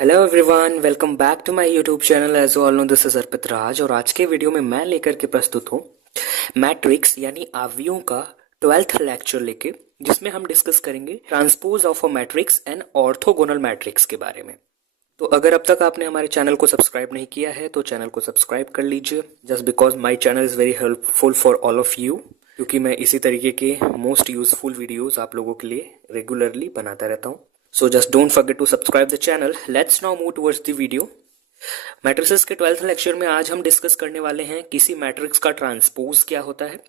Hello everyone, welcome back to my YouTube channel. As all know, this is Arpit Raj और आज के video में मैं लेकर के प्रस्तुत हूँ मैट्रिक्स यानी आव्यूहों का 12th लेक्चर लेके, जिसमें हम डिस्कस करेंगे transpose of a matrix and orthogonal matrix के बारे में। तो अगर अब तक आपने हमारे चैनल को सब्सक्राइब नहीं किया है तो चैनल को सब्सक्राइब कर लीजिए, just because my channel is very helpful for all of you, क्योंकि मैं इसी तरीके के मोस्ट यूजफुल वीडियोस आप लोगों के लिए रेगुलरली बनाता रहता हूँ। So just don't forget to subscribe the channel. Let's now move towards the video. Matrices के 12th लेक्चर में आज हम डिस्कस करने वाले हैं किसी मैट्रिक्स का ट्रांसपोज क्या होता है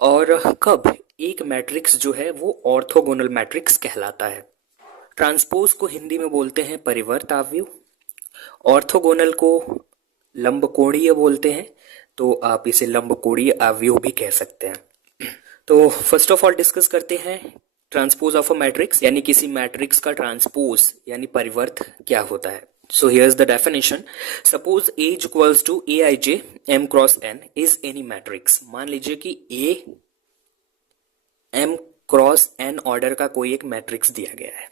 और कब एक मैट्रिक्स जो है वो ऑर्थोगोनल मैट्रिक्स कहलाता है। ट्रांसपोज को हिंदी में बोलते हैं परिवर्त आव्यूह, ऑर्थोगोनल को लंबकोणीय बोलते हैं, तो आप इसे लंबकोणीय आव्यूह भी कह सकते हैं। तो फर्स्ट ऑफ ऑल डिस्कस करते हैं ट्रांसपोज ऑफ अ मैट्रिक्स यानी किसी मैट्रिक्स का ट्रांसपोज यानी परिवर्त क्या होता है। So here is the definition. Suppose A equals to Aij M cross N is any matrix. मान लीजिए कि A M cross N order का कोई एक मैट्रिक्स दिया गया है।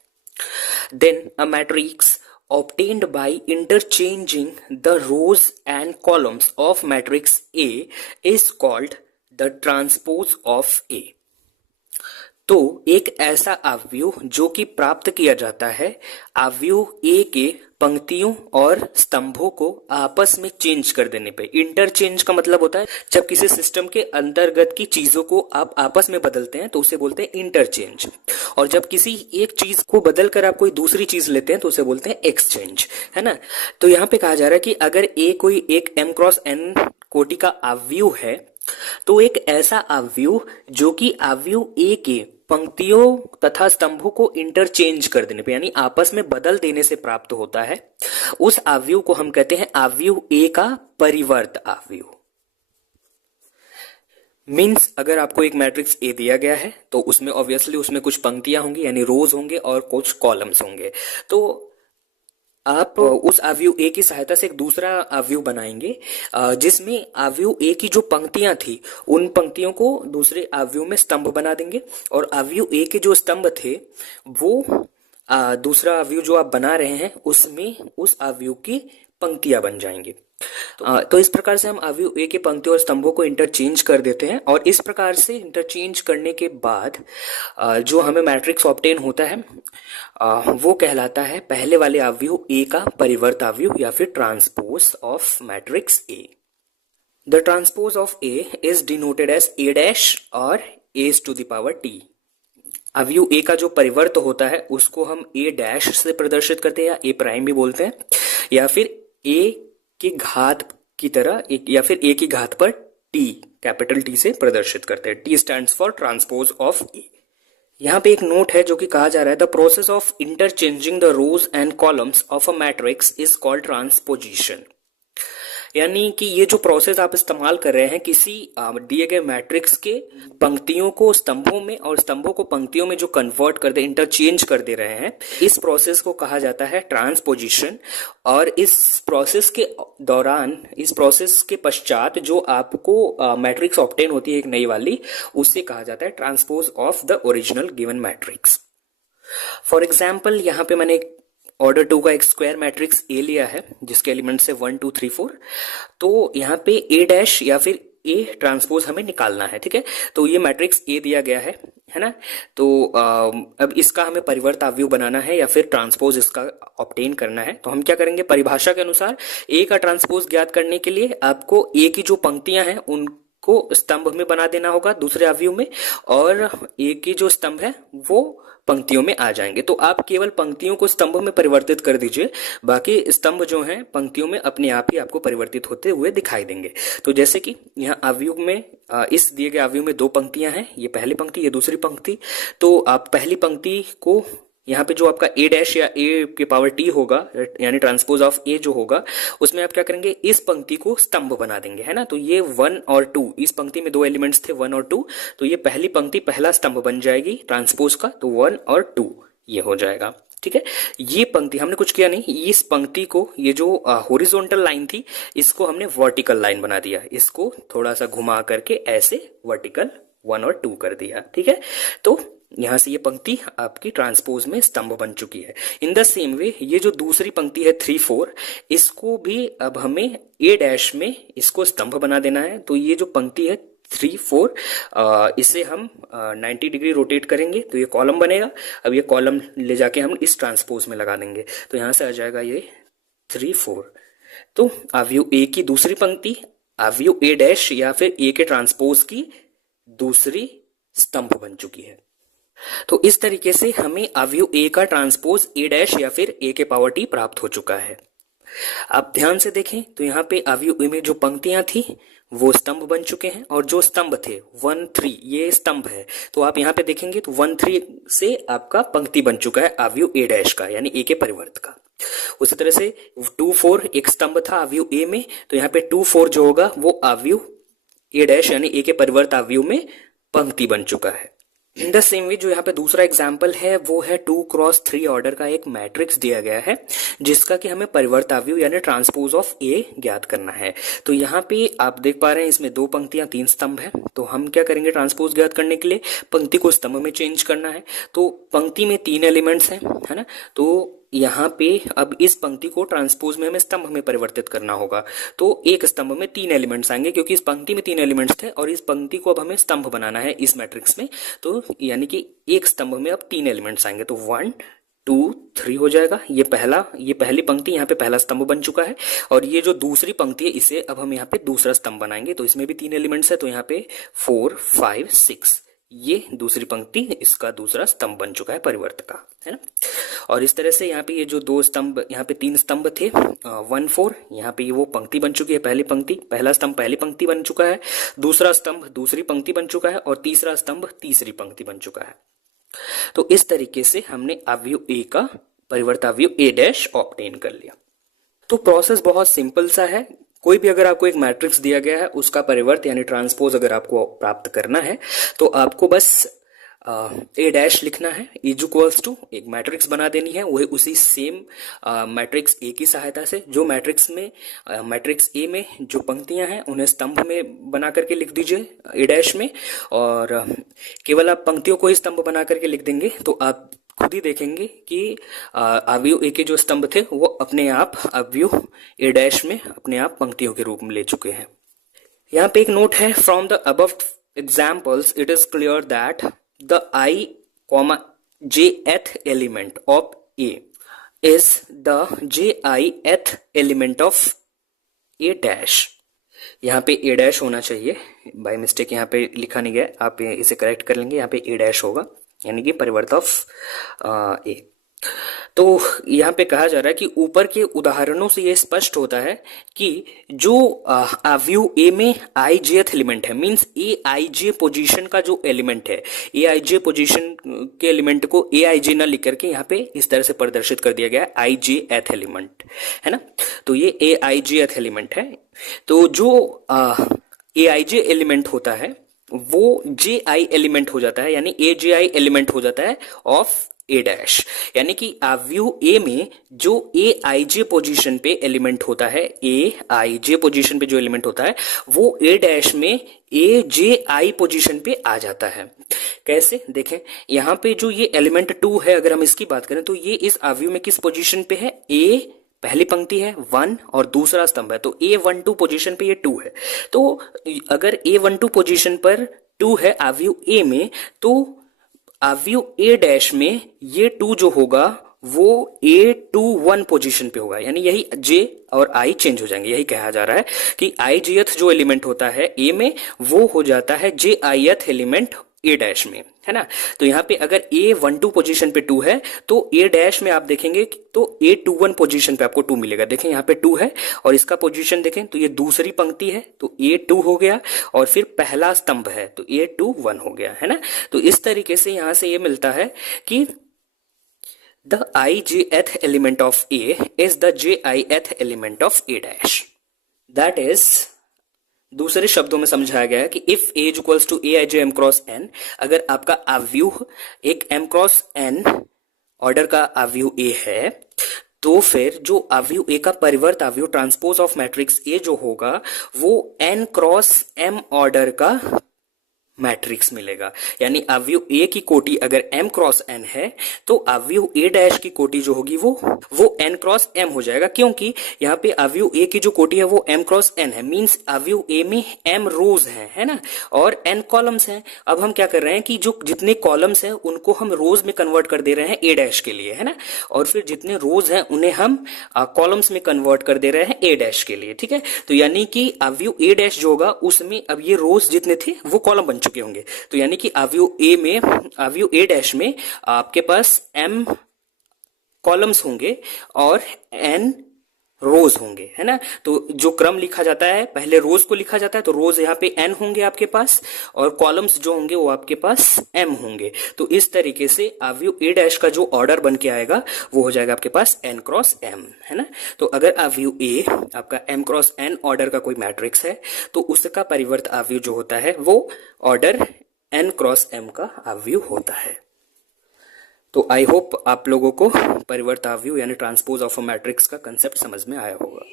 Then a matrix obtained by interchanging the rows and columns of matrix A is called the transpose of A। तो एक ऐसा आव्यूह जो कि प्राप्त किया जाता है आव्यूह ए के पंक्तियों और स्तंभों को आपस में चेंज कर देने पे। इंटरचेंज का मतलब होता है जब किसी सिस्टम के अंतर्गत की चीजों को आप आपस में बदलते हैं तो उसे बोलते हैं इंटरचेंज, और जब किसी एक चीज को बदल कर आप कोई दूसरी चीज लेते हैं तो उसे बोलते हैं एक्सचेंज, है ना। तो यहाँ पे कहा जा रहा है कि अगर ए कोई एक M क्रॉस N कोटि का आव्यूह है तो एक ऐसा आव्यूह जो कि आव्यूह ए के पंक्तियों तथा स्तंभों को इंटरचेंज कर देने पे यानी आपस में बदल देने से प्राप्त होता है, उस आव्यूह को हम कहते हैं आव्यूह ए का परिवर्त आव्यूह। मीन्स अगर आपको एक मैट्रिक्स ए दिया गया है तो उसमें ऑब्वियसली उसमें कुछ पंक्तियां होंगी यानी रोज होंगे और कुछ कॉलम्स होंगे, तो आप उस आव्यूह ए की सहायता से एक दूसरा आव्यूह बनाएंगे जिसमें आव्यूह ए की जो पंक्तियां थी उन पंक्तियों को दूसरे आव्यूह में स्तंभ बना देंगे, और आव्यूह ए के जो स्तंभ थे वो दूसरा आव्यूह जो आप बना रहे हैं उसमें उस आव्यूह की पंक्तियां बन जाएंगी। तो इस प्रकार से हम आव्यूह ए के पंक्तियों और स्तंभों को इंटरचेंज कर देते हैं, और इस प्रकार से इंटरचेंज करने के बाद जो हमें मैट्रिक्स ऑब्टेन होता है वो कहलाता है पहले वाले आव्यूह ए का परिवर्त आव्यूह या फिर transpose of matrix A. The transpose of A is denoted as A dash और A to the power T। आव्यूह ए का जो परिवर्त होता है उसको हम A डैश से प्रदर्शित करते हैं या A प्राइम भी बोलते हैं, या फिर A की घात की तरह या फिर A की घात पर T कैपिटल T से प्रदर्शित करते हैं। T stands for transpose of A। यहाँ पे एक नोट है जो कि कहा जा रहा है the process of interchanging the rows and columns of a matrix is called transposition. यानी कि ये जो प्रोसेस आप इस्तेमाल कर रहे हैं किसी दिए गए मैट्रिक्स के पंक्तियों को स्तंभों में और स्तंभों को पंक्तियों में जो कन्वर्ट कर दे इंटरचेंज कर दे रहे हैं, इस प्रोसेस को कहा जाता है ट्रांसपोजिशन। और इस प्रोसेस के दौरान, इस प्रोसेस के पश्चात जो आपको मैट्रिक्स ऑब्टेन होती है एक नई वाली, उससे कहा जाता है transpose of the original given matrix. For example यहाँ पे मैंने ऑर्डर 2 का एक स्क्वायर मैट्रिक्स ए लिया है जिसके एलिमेंट्स है 1 2 3 4। तो यहाँ पे A डैश या फिर A ट्रांसपोज हमें निकालना है, ठीक है। तो ये मैट्रिक्स A दिया गया है ना। तो अब इसका हमें परिवर्त आव्यूह बनाना है या फिर ट्रांसपोज इसका ऑब्टेन करना है। तो हम क्या करेंगे, परिभाषा के अनुसार A का ट्रांसपोज ज्ञात करने के लिए आपको A की जो पंक्तियां हैं उनको स्तंभ में बना देना होगा दूसरे आव्यूह में, और A की जो स्तंभ है वो पंक्तियों में आ जाएंगे। तो आप केवल पंक्तियों को स्तंभ में परिवर्तित कर दीजिए, बाकी स्तंभ जो हैं पंक्तियों में अपने आप ही आपको परिवर्तित होते हुए दिखाई देंगे। तो जैसे कि यहाँ आव्यूह में इस दिए गए आव्यूह में 2 पंक्तियां हैं, ये पहली पंक्ति ये दूसरी पंक्ति। तो आप पहली पंक्ति को यहाँ पे जो आपका A डैश या A के पावर T होगा यानी ट्रांसपोज ऑफ A जो होगा उसमें आप क्या करेंगे, इस पंक्ति को स्तंभ बना देंगे, है ना। तो ये 1 और 2, इस पंक्ति में 2 एलिमेंट्स थे 1 और 2, तो ये पहली पंक्ति पहला स्तंभ बन जाएगी ट्रांसपोज का, तो 1 और 2 ये हो जाएगा, ठीक है। ये पंक्ति हमने कुछ किया नहीं, इस पंक्ति को, ये जो हॉरिजॉन्टल लाइन थी इसको हमने वर्टिकल लाइन बना दिया, इसको थोड़ा सा घुमा करके ऐसे वर्टिकल 1 और 2 कर दिया, ठीक है। तो यहाँ से ये पंक्ति आपकी ट्रांसपोज में स्तंभ बन चुकी है। इन द सेम वे ये जो दूसरी पंक्ति है 3 4, इसको भी अब हमें ए डैश में इसको स्तंभ बना देना है। तो ये जो पंक्ति है 3 4, इसे हम 90 डिग्री रोटेट करेंगे तो ये कॉलम बनेगा। अब ये कॉलम ले जाके हम इस ट्रांसपोज में लगा देंगे तो यहाँ से आ जाएगा ये 3 4। तो अवयव ए की दूसरी पंक्ति अवयव ए डैश या फिर ए के ट्रांसपोज की दूसरी स्तंभ बन चुकी है। तो इस तरीके से हमें अवयव ए का ट्रांसपोज ए डैश या फिर ए के पावर टी प्राप्त हो चुका है। आप ध्यान से देखें तो यहाँ पे अवयव ए में जो पंक्तियां थी वो स्तंभ बन चुके हैं और जो स्तंभ थे 1 3 ये स्तंभ है। तो आप यहाँ पे देखेंगे तो 1 3 से आपका पंक्ति बन चुका है अवयव ए डैश का यानी ए के परिवर्त का। उसी तरह से 2 4 एक स्तंभ था अवयव ए में, तो यहाँ पे 2 4 जो होगा वो अवयव ए डैश यानी ए के परिवर्त अवयव में पंक्ति बन चुका है। इन द सेम वे जो यहाँ पे दूसरा एग्जाम्पल है वो है 2 क्रॉस 3 ऑर्डर का एक मैट्रिक्स दिया गया है जिसका कि हमें परिवर्त अवयव यानी ट्रांसपोज ऑफ ए ज्ञात करना है। तो यहाँ पे आप देख पा रहे हैं इसमें 2 पंक्तियां 3 स्तंभ है। तो हम क्या करेंगे ट्रांसपोज ज्ञात करने के लिए पंक्ति को स्तंभ में चेंज करना है। तो पंक्ति में 3 एलिमेंट्स हैं, है ना। तो यहाँ पे अब इस पंक्ति को ट्रांसपोज में हमें स्तंभ में परिवर्तित करना होगा। तो एक स्तंभ में 3 एलिमेंट्स आएंगे क्योंकि इस पंक्ति में 3 एलिमेंट्स थे और इस पंक्ति को अब हमें स्तंभ बनाना है इस मैट्रिक्स में। तो यानी कि एक स्तंभ में अब 3 एलिमेंट्स आएंगे तो 1 2 3 हो जाएगा। ये पहली पंक्ति यहाँ पे पहला स्तंभ बन चुका है और ये जो दूसरी पंक्ति है इसे अब हम यहाँ पे दूसरा स्तंभ बनाएंगे। तो इसमें भी 3 एलिमेंट्स है तो यहाँ पे 4 5 6 ये दूसरी पंक्ति इसका दूसरा स्तंभ बन चुका है परिवर्त का, है ना। और इस तरह से यहाँ पे ये जो 2 स्तंभ यहाँ पे 3 स्तंभ थे 1 4 यहाँ पे ये वो पंक्ति बन चुकी है पहली पंक्ति, पहला स्तंभ पहली पंक्ति बन चुका है, दूसरा स्तंभ दूसरी पंक्ति बन चुका है और तीसरा स्तंभ तीसरी पंक्ति बन चुका है। तो इस तरीके से हमने अवयव ए का परिवर्त अवयव ए डैश ऑब्टेन कर लिया। तो प्रोसेस बहुत सिंपल सा है। कोई भी अगर आपको एक मैट्रिक्स दिया गया है उसका परिवर्त यानी ट्रांसपोज अगर आपको प्राप्त करना है तो आपको बस ए डैश लिखना है इज इक्वल्स टू एक मैट्रिक्स बना देनी है। वही उसी सेम मैट्रिक्स ए की सहायता से जो मैट्रिक्स ए में जो पंक्तियां हैं उन्हें स्तंभ में बना करके लिख दीजिए ए डैश में, और केवल आप पंक्तियों को ही स्तंभ बना करके लिख देंगे तो आप खुद ही देखेंगे कि अवयव ए के जो स्तंभ थे वो अपने आप अवयव ए डैश में अपने आप पंक्तियों के रूप में ले चुके हैं। यहाँ पे एक नोट है, from the above examples it is clear that the i, jth element of A is the jith element of A dash। यहाँ पे A डैश होना चाहिए, बाय मिस्टेक यहाँ पे लिखा नहीं गया, आप इसे करेक्ट कर लेंगे, यहाँ पे A डैश होगा यानी कि परिवर्त ऑफ A। तो यहाँ पे कहा जा रहा है कि ऊपर के उदाहरणों से ये स्पष्ट होता है कि जो अवयव ए में आई जेथ एलिमेंट है, means A I J position का जो एलिमेंट है, ए आई जे पोजीशन के एलिमेंट को ए आई जे ना लिख करके यहाँ पे इस तरह से प्रदर्शित कर दिया गया है आई जे एथ एलिमेंट, है ना। तो ये ए आई जे एथ एलिमेंट है। तो जो ए आई जे एलिमेंट होता है वो जे आई एलिमेंट हो जाता है यानी ए जे आई एलिमेंट हो जाता है ऑफ ए डैश, यानी कि अवयव ए में जो ए आई जे पोजीशन पे एलिमेंट होता है, ए आई जे पोजीशन पे जो एलिमेंट होता है वो ए डैश में ए जे आई पोजीशन पे आ जाता है। कैसे देखें, यहाँ पे जो ये एलिमेंट 2 है अगर हम इसकी बात करें तो ये इस अवयव में किस पोजीशन पे है, ए पहली पंक्ति है 1 और दूसरा स्तंभ है तो A12 पोजीशन पे ये 2 है। तो अगर A12 पोजीशन पर 2 है अवयव ए में तो अवयव ए डैश में ये 2 जो होगा वो A21 पोजीशन पे होगा, यानी यही J और I चेंज हो जाएंगे। यही कहा जा रहा है कि आई जेथ जो एलिमेंट होता है A में वो हो जाता है JIth एलिमेंट ए डैश में, है ना। तो यहाँ पे अगर A12 पोजीशन पे 2 है तो ए डैश में आप देखेंगे तो A21 पोजीशन पे आपको 2 मिलेगा। देखें यहाँ पे 2 है और इसका पोजीशन देखें तो ये दूसरी पंक्ति है तो A2 हो गया और फिर पहला स्तंभ है तो A21 हो गया, है ना। तो इस तरीके से यहाँ से ये मिलता है कि the ijth element of A is the jith element of A dash. That is दूसरे शब्दों में समझाया गया है कि if A equals to A I J M cross N, अगर आपका अवयव एक एम क्रॉस एन ऑर्डर का अवयव ए है तो फिर जो अवयव ए का परिवर्त अवयव ट्रांसपोज ऑफ मैट्रिक्स ए जो होगा वो एन क्रॉस एम ऑर्डर का मैट्रिक्स मिलेगा। यानी अवयव ए की कोटि अगर m क्रॉस n है तो अवयव ए डैश की कोटि जो होगी वो n क्रॉस m हो जाएगा, क्योंकि यहाँ पे अवयव ए की जो कोटि है वो m क्रॉस n है। मींस अवयव ए में m रोज है ना, और n कॉलम्स हैं। अब हम क्या कर रहे हैं कि जो जितने कॉलम्स हैं उनको हम रोज में कन्वर्ट कर दे रहे हैं ए डैश के लिए, है ना, और फिर जितने रोज हैं उन्हें हम कॉलम्स में कन्वर्ट कर दे रहे हैं ए डैश के लिए। ठीक है, तो यानी कि अवयव ए डैश जो होगा उसमें अब ये रोज जितने थे वो कॉलम बन चुके होंगे। तो यानी कि अवयव ए डैश में आपके पास m कॉलम्स होंगे और n रोज होंगे, है ना। तो जो क्रम लिखा जाता है पहले रोज को लिखा जाता है, तो रोज यहाँ पे n होंगे आपके पास और कॉलम्स जो होंगे वो आपके पास m होंगे। तो इस तरीके से अवयव ए डैश का जो ऑर्डर बन के आएगा वो हो जाएगा आपके पास n क्रॉस m, है ना। तो अगर अवयव ए आपका m क्रॉस n ऑर्डर का कोई मैट्रिक्स है तो उसका परिवर्त अवयव जो होता है वो ऑर्डर n क्रॉस m का अवयव होता है। तो आई होप आप लोगों को परिवर्त अवयव यानी ट्रांसपोज ऑफ अ मैट्रिक्स का कंसेप्ट समझ में आया होगा।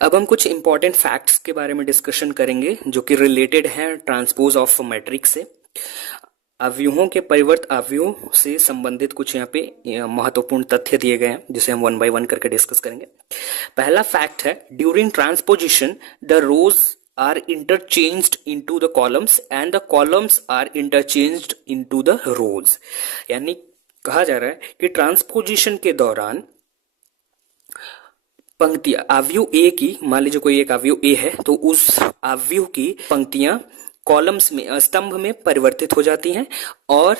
अब हम कुछ इंपॉर्टेंट फैक्ट्स के बारे में डिस्कशन करेंगे जो कि रिलेटेड हैं ट्रांसपोज ऑफ मैट्रिक्स से। अवयवों के परिवर्त अवयवों से संबंधित कुछ यहाँ पे महत्वपूर्ण तथ्य दिए गए हैं जिसे हम वन बाय वन करके डिस्कस करेंगे। पहला फैक्ट है, during transposition the rows are interchanged into the columns and the columns are interchanged into the rows। यानी कहा जा रहा है कि ट्रांसपोजिशन के दौरान पंक्तियां अवयव ए की, मान लीजिए कोई एक अवयव ए है तो उस अवयव की पंक्तियां कॉलम्स में स्तंभ में परिवर्तित हो जाती हैं और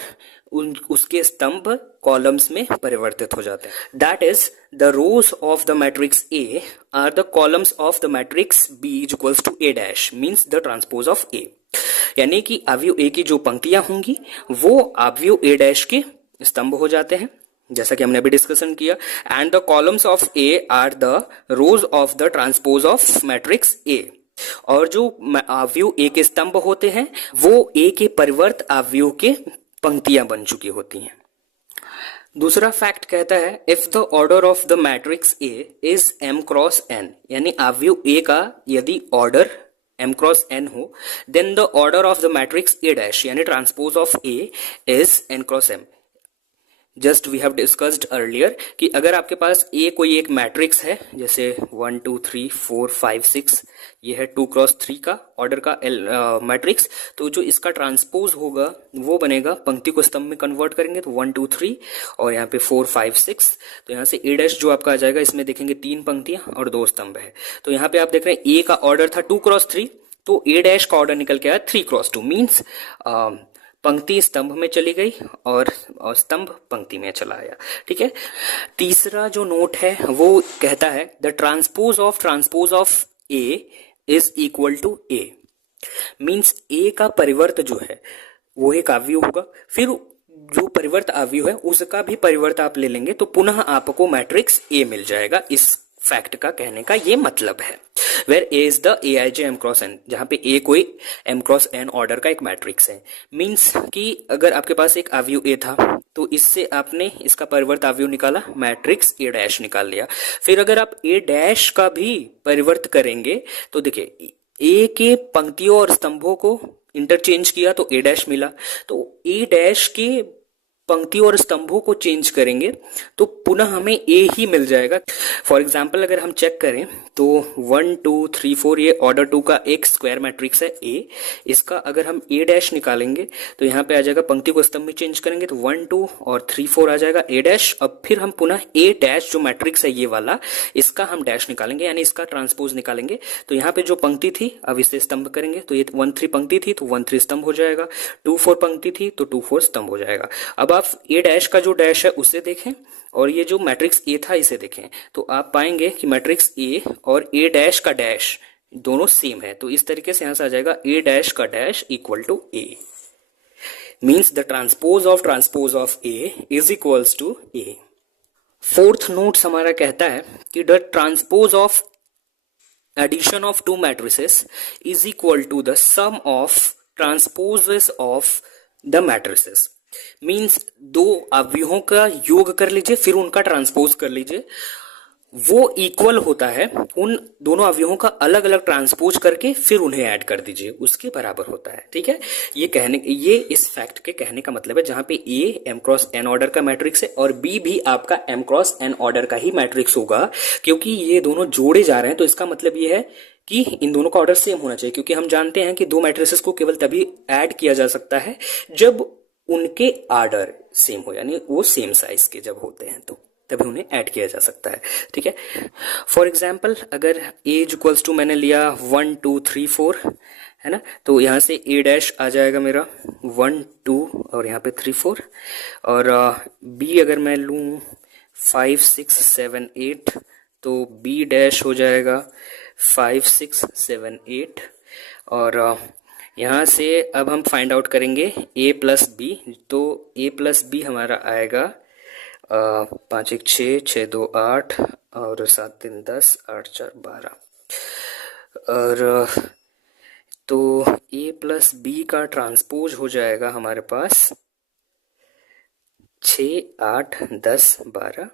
उसके स्तंभ कॉलम्स में परिवर्तित हो जाते हैं। That is the rows of the matrix A are the columns of the matrix B is equals to A dash, means the transpose of A. यानी कि अवयव ए की जो पंक्तियां होंगी वो अवयव ए डैश के स्तंभ हो जाते हैं, जैसा कि हमने अभी डिस्कशन किया। And the columns of A are the rows of the transpose of matrix A, और जो अवयव ए के स्तंभ होते हैं वो ए के परिवर्त अवयव के पंक्तियां बन चुकी होती हैं। दूसरा फैक्ट कहता है, if the order of the matrix A is m cross n, यानी अवयव ए का यदि ऑर्डर m क्रॉस n हो, then the order of the matrix A dash यानी transpose of A is n cross m। Just we have discussed earlier कि अगर आपके पास ए कोई एक मैट्रिक्स है, जैसे 1 2 3 4 5 6, ये है 2 क्रॉस 3 का ऑर्डर का मैट्रिक्स, तो जो इसका ट्रांसपोज होगा वो बनेगा, पंक्ति को स्तंभ में कन्वर्ट करेंगे तो 1 2 3 और यहाँ पे 4 5 6, तो यहाँ से ए डैश जो आपका आ जाएगा, इसमें देखेंगे 3 पंक्तियां और 2 स्तंभ है। तो यहाँ पे आप देख रहे हैं ए का ऑर्डर था 2 क्रॉस 3, तो ए डैश का ऑर्डर निकल के आया 3 क्रॉस 2, मीन्स पंक्ति स्तंभ में चली गई और स्तंभ पंक्ति में चला आया। ठीक है, तीसरा जो नोट है वो कहता है, the transpose of A is equal to A, means A का परिवर्त जो है वो एक अवयव होगा, फिर जो परिवर्त अवयव है उसका भी परिवर्त आप ले लेंगे तो पुनः आपको मैट्रिक्स ए मिल जाएगा। इस फैक्ट का कहने का ये मतलब है। Where A is the A I J M cross N, जहां पे ए कोई एम क्रॉस एन ऑर्डर का एक मैट्रिक्स है। मीन्स कि अगर आपके पास एक अवयव ए था तो इससे आपने इसका परिवर्त अवयव निकाला, मैट्रिक्स ए डैश निकाल लिया। फिर अगर आप ए डैश का भी परिवर्त करेंगे तो देखिए ए के पंक्तियों और स्तंभों को इंटरचेंज किया तो ए डैश मिला, तो ए डैश के पंक्तियों और स्तंभों को चेंज करेंगे तो पुनः हमें ए ही मिल जाएगा। फॉर एग्जाम्पल अगर हम चेक करें तो 1 2 3 4 ये ऑर्डर 2 का एक स्क्वायर मैट्रिक्स है ए, इसका अगर हम ए डैश निकालेंगे तो यहाँ पे आ जाएगा, पंक्ति को स्तंभ में चेंज करेंगे तो 1 2 और 3 4 आ जाएगा ए डैश। अब फिर हम पुनः ए डैश जो मैट्रिक्स है ये वाला, इसका हम डैश निकालेंगे यानी इसका ट्रांसपोज निकालेंगे। तो यहाँ पे जो पंक्ति थी अब इसे स्तंभ करेंगे तो ये 1 3 पंक्ति थी तो 1 3 स्तंभ हो जाएगा, 2 4 पंक्ति थी तो 2 4 स्तंभ हो जाएगा। अब आप ए डैश का जो डैश है उसे देखें और ये जो मैट्रिक्स ए था इसे देखें तो आप पाएंगे कि मैट्रिक्स ए और ए डैश का डैश दोनों सेम है। तो इस तरीके से यहां से आ जाएगा ए डैश का dash equal to A, means the transpose of A is equals to A. Fourth note हमारा कहता है कि the transpose of addition of two matrices is equal to the sum of transposes of the matrices. Means दो अवयवों का योग कर लीजिए फिर उनका ट्रांसपोज कर लीजिए, वो इक्वल होता है उन दोनों अवयवों का अलग अलग ट्रांसपोज करके फिर उन्हें ऐड कर दीजिए, उसके बराबर होता है। ठीक है, ये इस फैक्ट के कहने का मतलब है जहां पे A M cross N order का मैट्रिक्स है और बी भी आपका एम क्रॉस एन ऑर्डर का ही मैट्रिक्स होगा, क्योंकि ये दोनों जोड़े जा रहे हैं तो इसका मतलब ये है कि इन दोनों का ऑर्डर सेम होना चाहिए, क्योंकि हम जानते हैं कि दो मैट्रिसेस को केवल तभी ऐड किया जा सकता है जब उनके ऑर्डर सेम हो, यानी वो सेम साइज के जब होते हैं तो तभी उन्हें ऐड किया जा सकता है। ठीक है, फॉर एग्जाम्पल अगर ए इक्वल्स टू मैंने लिया 1 2 3 4 है ना, तो यहाँ से ए डैश आ जाएगा मेरा 1 2 और यहाँ पे 3 4, और बी अगर मैं लूँ 5 6 7 8 तो बी डैश हो जाएगा 5 6 7 8, और यहाँ से अब हम फाइंड आउट करेंगे ए प्लस बी, तो ए प्लस बी हमारा आएगा 5 1 6 6 2 8 और 7 3 10 8 4 12, और तो ए प्लस बी का ट्रांसपोज हो जाएगा हमारे पास 6 8 10 12,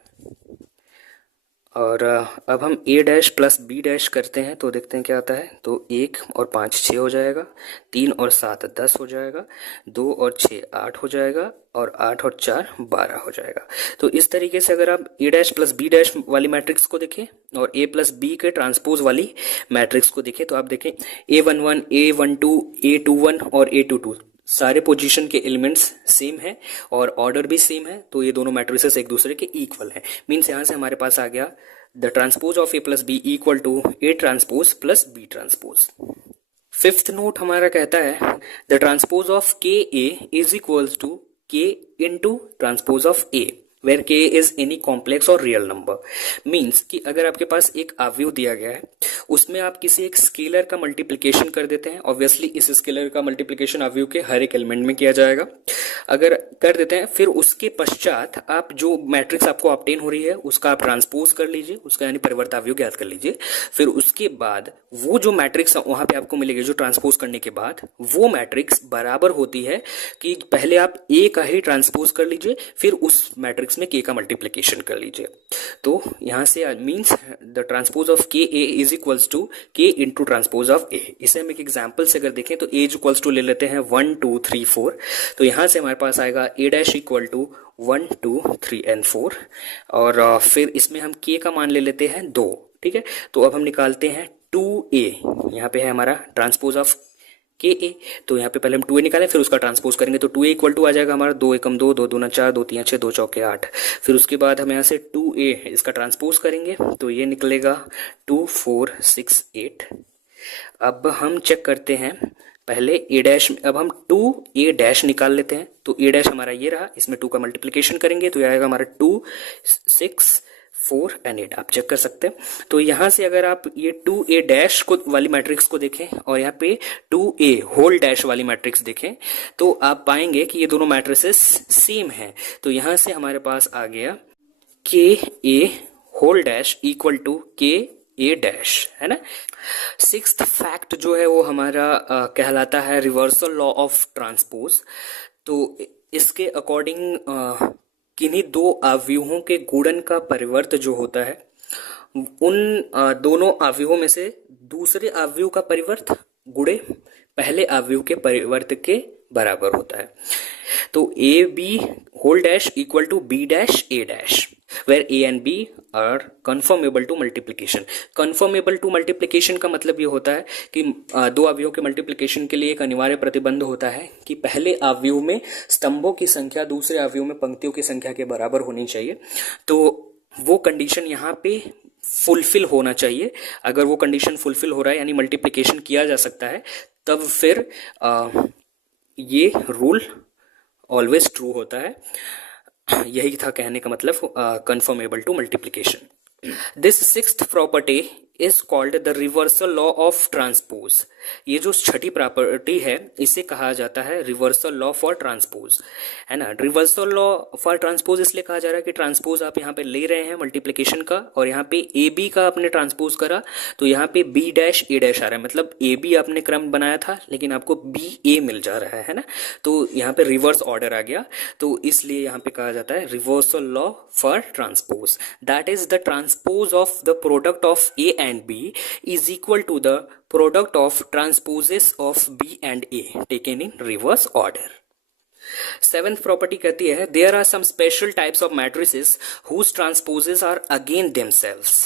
और अब हम A dash plus B dash करते हैं तो देखते हैं क्या आता है। तो 1 और 5 6 हो जाएगा, 3 और 7 10 हो जाएगा, 2 और 6 8 हो जाएगा, और 8 और 4 12 हो जाएगा। तो इस तरीके से अगर आप ए डैश प्लस बी डैश वाली मैट्रिक्स को देखें और ए प्लस बी के ट्रांसपोज वाली मैट्रिक्स को देखें, तो आप देखें A11 A12 A21 और A22 सारे पोजीशन के एलिमेंट्स सेम है और ऑर्डर भी सेम है, तो ये दोनों मैट्रिसेस एक दूसरे के इक्वल है। मीन्स यहाँ से हमारे पास आ गया the transpose of A plus B equal to A transpose plus B transpose. Fifth note हमारा कहता है the transpose of K A is equals to K into transpose of A where K is any complex और real number. Means कि अगर आपके पास एक अवयव दिया गया है, उसमें आप किसी एक स्केलर का मल्टीप्लिकेशन कर देते हैं, ऑब्वियसली इस स्केलर का मल्टीप्लिकेशन अवयव के हर एक एलिमेंट में किया जाएगा, अगर कर देते हैं फिर उसके पश्चात आप जो मैट्रिक्स आपको ऑब्टेन हो रही है उसका आप ट्रांसपोज कर लीजिए, उसका यानी परिवर्त अवयव ज्ञात कर लीजिए, फिर उसके बाद वो जो मैट्रिक्स वहां पे आपको मिलेगी जो ट्रांसपोज करने के बाद वो मैट्रिक्स बराबर होती है कि पहले आप ए का ही ट्रांसपोज कर लीजिए फिर उस मैट्रिक्स में के का मल्टीप्लिकेशन कर लीजिए। तो यहां से means the transpose of K A is equals to K into transpose of ए। इसे हम एक एग्जांपल से अगर देखें तो ए इक्वल्स टू ले लेते हैं 1 2 3 4, तो यहां से हमारे पास आएगा ए डैश इक्वल टू 1 2 3 एंड 4, और फिर इसमें हम के का मान ले लेते हैं 2। ठीक है, तो अब हम निकालते हैं 2a, यहाँ पे है हमारा ट्रांसपोज ऑफ के ए, तो यहाँ पे पहले हम 2a निकालें फिर उसका ट्रांसपोज करेंगे, तो 2a इक्वल टू आ जाएगा हमारा 2 एकम 2 2 दूना 4 2 3 6 2 चौके 8, फिर उसके बाद हम यहाँ से 2a इसका ट्रांसपोज करेंगे तो ये निकलेगा 2 4 6 8। अब हम चेक करते हैं पहले ए डैश, अब हम 2a डैश निकाल लेते हैं, तो ए डैश हमारा ये रहा, इसमें 2 का मल्टीप्लिकेशन करेंगे तो ये आएगा हमारा 2 6 4 एंड 8, आप चेक कर सकते हैं। तो यहां से अगर आप ये 2a डैश को वाली मैट्रिक्स को देखें और यहाँ पे 2a होल डैश वाली मैट्रिक्स देखें तो आप पाएंगे कि ये दोनों मैट्रिसेस सेम हैं। तो यहां से हमारे पास आ गया के ए होल डैश इक्वल टू के ए डैश, है ना। सिक्स्थ फैक्ट जो है वो हमारा कहलाता है रिवर्सल लॉ ऑफ ट्रांसपोज। तो इसके अकॉर्डिंग किन्हीं दो अवयवों के गुणन का परिवर्त जो होता है उन दोनों अवयवों में से दूसरे अवयव का परिवर्त गुणे पहले अवयव के परिवर्त के बराबर होता है। तो A B whole dash equal to B dash A dash where A and B are conformable to multiplication. Conformable to multiplication का मतलब ये होता है कि दो अवयवों के मल्टीप्लीकेशन के लिए एक अनिवार्य प्रतिबंध होता है कि पहले अवयव में स्तंभों की संख्या दूसरे अवयव में पंक्तियों की संख्या के बराबर होनी चाहिए। तो वो कंडीशन यहाँ पे फुलफिल होना चाहिए। अगर वो कंडीशन फुलफिल हो रहा है यानी मल्टीप्लीकेशन किया जा सकता है, तब फिर ये रूल ऑलवेज ट्रू होता है। यही था कहने का मतलब conformable to multiplication. This sixth property is called the reversal law of transpose। ये जो छठी प्रॉपर्टी है इसे कहा जाता है रिवर्सल लॉ फॉर ट्रांसपोज, है ना। रिवर्सल लॉ फॉर ट्रांसपोज इसलिए कहा जा रहा है कि ट्रांसपोज आप यहाँ पे ले रहे हैं मल्टीप्लिकेशन का, और यहाँ पे ए बी का आपने ट्रांसपोज करा तो यहाँ पे बी डैश ए डैश आ रहा है, मतलब ए बी आपने क्रम बनाया था लेकिन आपको बी ए मिल जा रहा है ना। तो यहाँ पे रिवर्स ऑर्डर आ गया, तो इसलिए यहाँ पे कहा जाता है reversal law for transpose. That is the transpose of the product of A and B is equal to the product of transposes of B and A taken in reverse order. Seventh property कहती है there are some special types of matrices whose transposes are again themselves,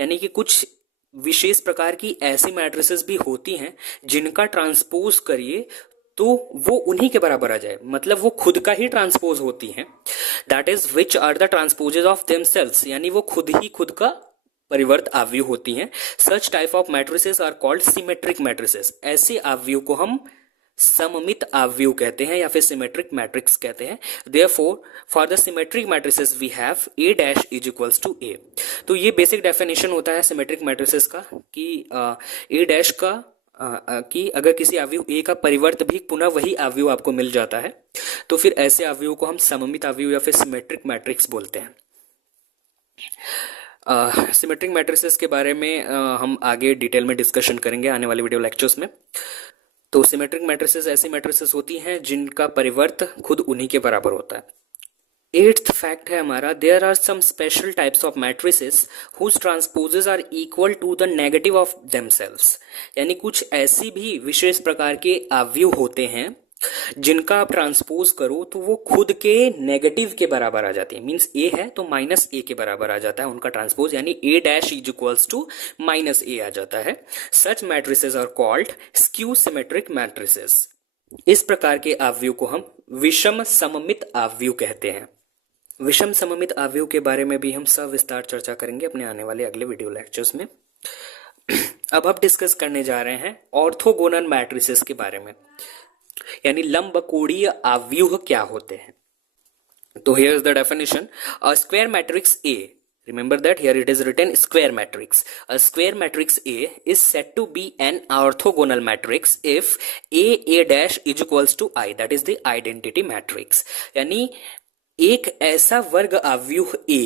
यानी कि कुछ विशेष प्रकार की ऐसी matrices भी होती हैं जिनका ट्रांसपोज करिए तो वो उन्हीं के बराबर आ जाए, मतलब वो खुद का ही ट्रांसपोज होती हैं। That is which are the transposes of themselves, यानी वो खुद ही खुद का परिवर्त आव्यूह होती हैं। Such type of matrices are called symmetric matrices, ऐसे आव्यूह को हम सममित आव्यूह कहते हैं या फिर सिमेट्रिक मैट्रिक्स कहते हैं। Therefore for the symmetric matrices we have A dash is equals to A. तो ये बेसिक डेफिनेशन होता है सिमेट्रिक मैट्रिसेस का कि ए डैश का कि अगर किसी आव्यूह ए का परिवर्त भी पुनः वही आव्यूह आपको मिल जाता है तो फिर ऐसे आव्यूह को हम सममित आव्यूह या फिर सिमेट्रिक मैट्रिक्स बोलते हैं। सिमेट्रिक मैट्रिसेस के बारे में हम आगे डिटेल में डिस्कशन करेंगे आने वाले वीडियो लेक्चर्स में। तो सिमेट्रिक मैट्रिसेस ऐसी मैट्रिसेस होती हैं जिनका परिवर्त खुद उन्हीं के बराबर होता है। एट्थ फैक्ट है हमारा there are some special types of matrices whose transposes are equal to the negative of themselves, यानी कुछ ऐसी भी विशेष प्रकार के आव्यूह होते हैं जिनका आप ट्रांसपोज करो तो वो खुद के नेगेटिव के बराबर आ जाती है। मींस ए है तो माइनस ए के बराबर आ जाता है उनका ट्रांसपोज, यानी A dash is equals to minus A आ जाता है। Such matrices are called skew symmetric matrices. इस प्रकार के आव्यूह को हम विषम सममित आव्यूह कहते हैं। विषम सममित आव्यूह के बारे में भी हम सविस्तार चर्चा करेंगे अपने आने वाले अगले वीडियो लेक्चर्स में। अब हम डिस्कस करने जा रहे हैं ऑर्थोगोनल मैट्रिसेस के बारे में, यानी लंबकोणीय आव्यूह क्या होते हैं। तो here is the definition, a square matrix A, remember that here it is written square matrix, a square matrix A is said to be an orthogonal matrix if A dash is equals to I, that is the identity matrix। यानी एक ऐसा वर्ग आव्यूह A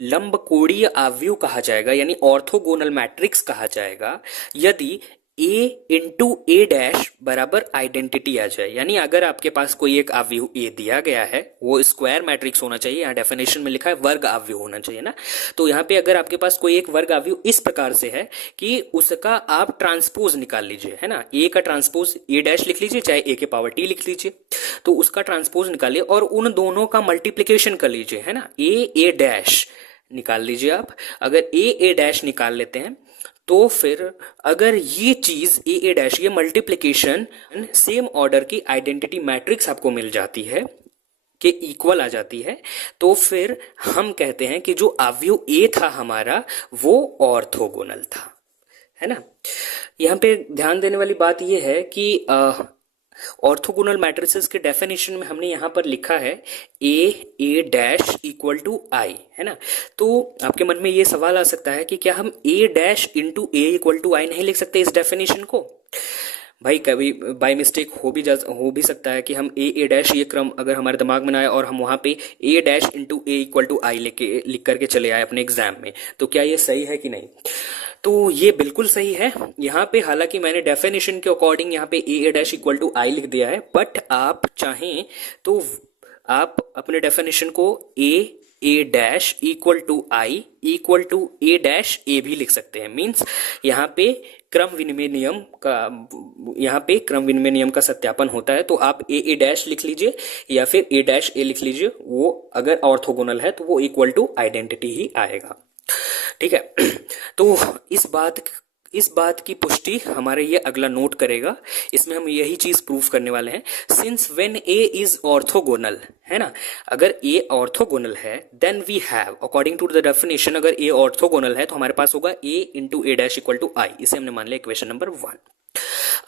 लंबकोणीय आव्यूह कहा जाएगा यानी orthogonal matrix कहा जाएगा यदि A इंटू ए डैश बराबर आइडेंटिटी आ जाए। यानी अगर आपके पास कोई एक आव्यूह A दिया गया है वो स्क्वायर मैट्रिक्स होना चाहिए, यहाँ डेफिनेशन में लिखा है वर्ग आव्यूह होना चाहिए ना। तो यहाँ पे अगर आपके पास कोई एक वर्ग आव्यूह इस प्रकार से है कि उसका आप ट्रांसपोज निकाल लीजिए, है ना, A का ट्रांसपोज ए डैश लिख लीजिए चाहे A के पावर T लिख लीजिए, तो उसका ट्रांसपोज निकालिए और उन दोनों का मल्टीप्लीकेशन कर लीजिए, है ना, ए डैश निकाल लीजिए आप। अगर ए डैश निकाल लेते हैं तो फिर अगर ये चीज ए डैश ये मल्टीप्लिकेशन सेम ऑर्डर की आइडेंटिटी मैट्रिक्स आपको मिल जाती है कि इक्वल आ जाती है तो फिर हम कहते हैं कि जो आव्यूह ए था हमारा वो ऑर्थोगोनल था, है ना। यहाँ पे ध्यान देने वाली बात ये है कि ऑर्थोगोनल मैट्रिसेस के डेफिनेशन में हमने यहाँ पर लिखा है ए डैश इक्वल टू आई, है ना। तो आपके मन में ये सवाल आ सकता है कि क्या हम A dash into A equal to I नहीं लिख सकते इस डेफिनेशन को। भाई कभी बाय मिस्टेक हो भी सकता है कि हम ए डैश ये क्रम अगर हमारे दिमाग में आए और हम वहां पे A dash into A equal to I लिख करके चले आए अपने एग्जाम में, तो क्या ये सही है कि नहीं। तो ये बिल्कुल सही है। यहाँ पे हालांकि मैंने डेफिनेशन के अकॉर्डिंग यहाँ पे A dash equal to I लिख दिया है, बट आप चाहें तो आप अपने डेफिनेशन को A dash equal to I equal to A dash A भी लिख सकते हैं। मीन्स यहाँ पे क्रम विनिमय नियम का सत्यापन होता है। तो आप ए डैश लिख लीजिए या फिर ए डैश ए लिख लीजिए, वो अगर ऑर्थोगोनल है तो वो इक्वल टू आइडेंटिटी ही आएगा, ठीक है। तो इस बात की पुष्टि हमारे ये अगला नोट करेगा, इसमें हम यही चीज प्रूफ करने वाले हैं। Since when A is orthogonal, है ना, अगर ए ऑर्थोगोनल है then we have according to the definition, अगर ए ऑर्थोगोनल है तो हमारे पास होगा A into A dash equal to I. इसे हमने मान लिया इक्वेशन नंबर 1।